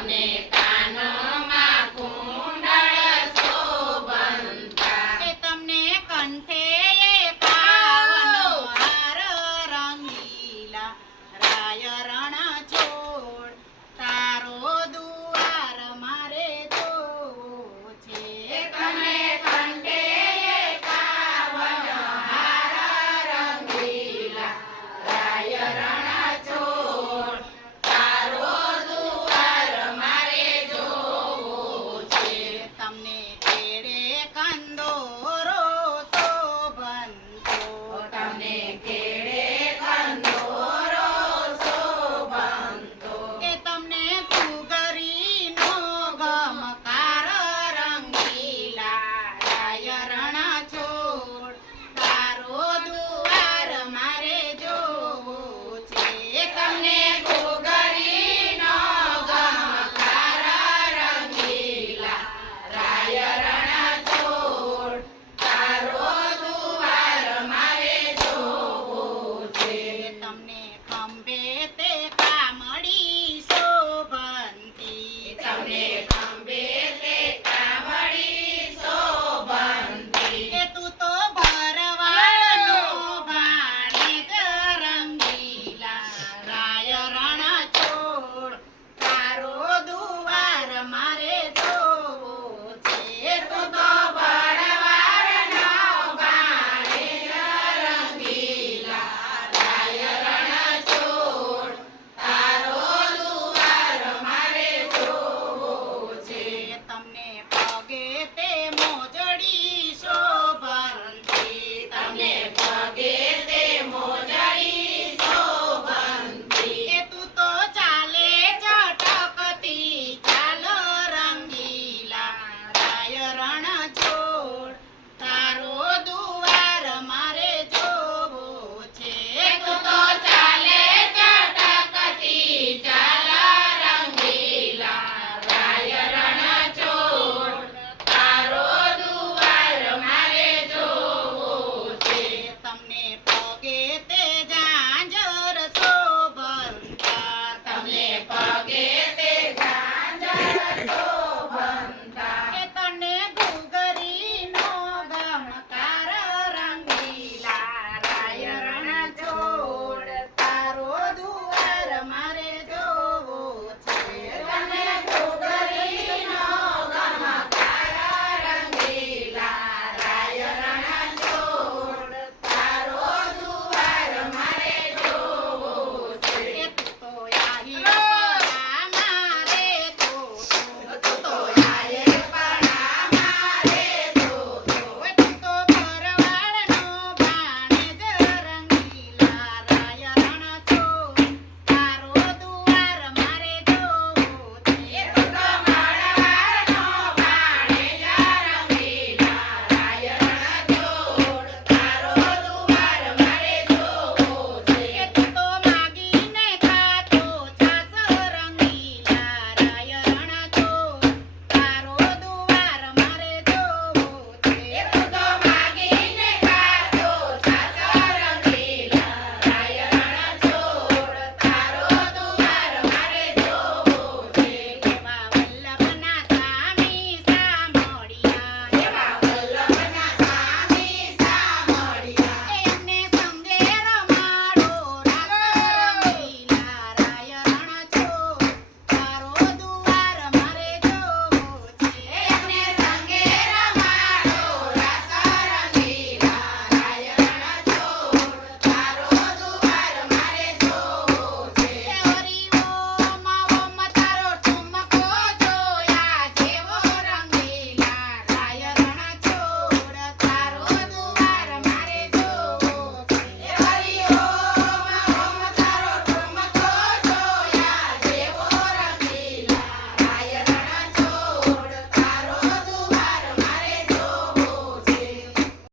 તમને કાનમાં કુંડળ શોભંતા કે તમને કંઠે કાવનો હાર રંગીલા રાય રણ છોડ તારો દુઆર મારે જોવો છે તમે કંઠે કાવન હાર રંગીલા રાય રણ છોડ તારો દુઆર મારે જોવો છે તમને કેળે કંદોરો શોભંતો તમને કેળે કંદોરો શોભંતો કે તમને ઘૂઘરીનો ગમકાર રંગીલા રાય રણ છોડ તારો દુઆર મારે જોવો છે તમને ઘૂઘરીનો ગમકાર રંગીલા રાય રણ છોડ તારો દુઆર મારે જોવો છે તમને ખંભે તે કામડી શોભંતી તમને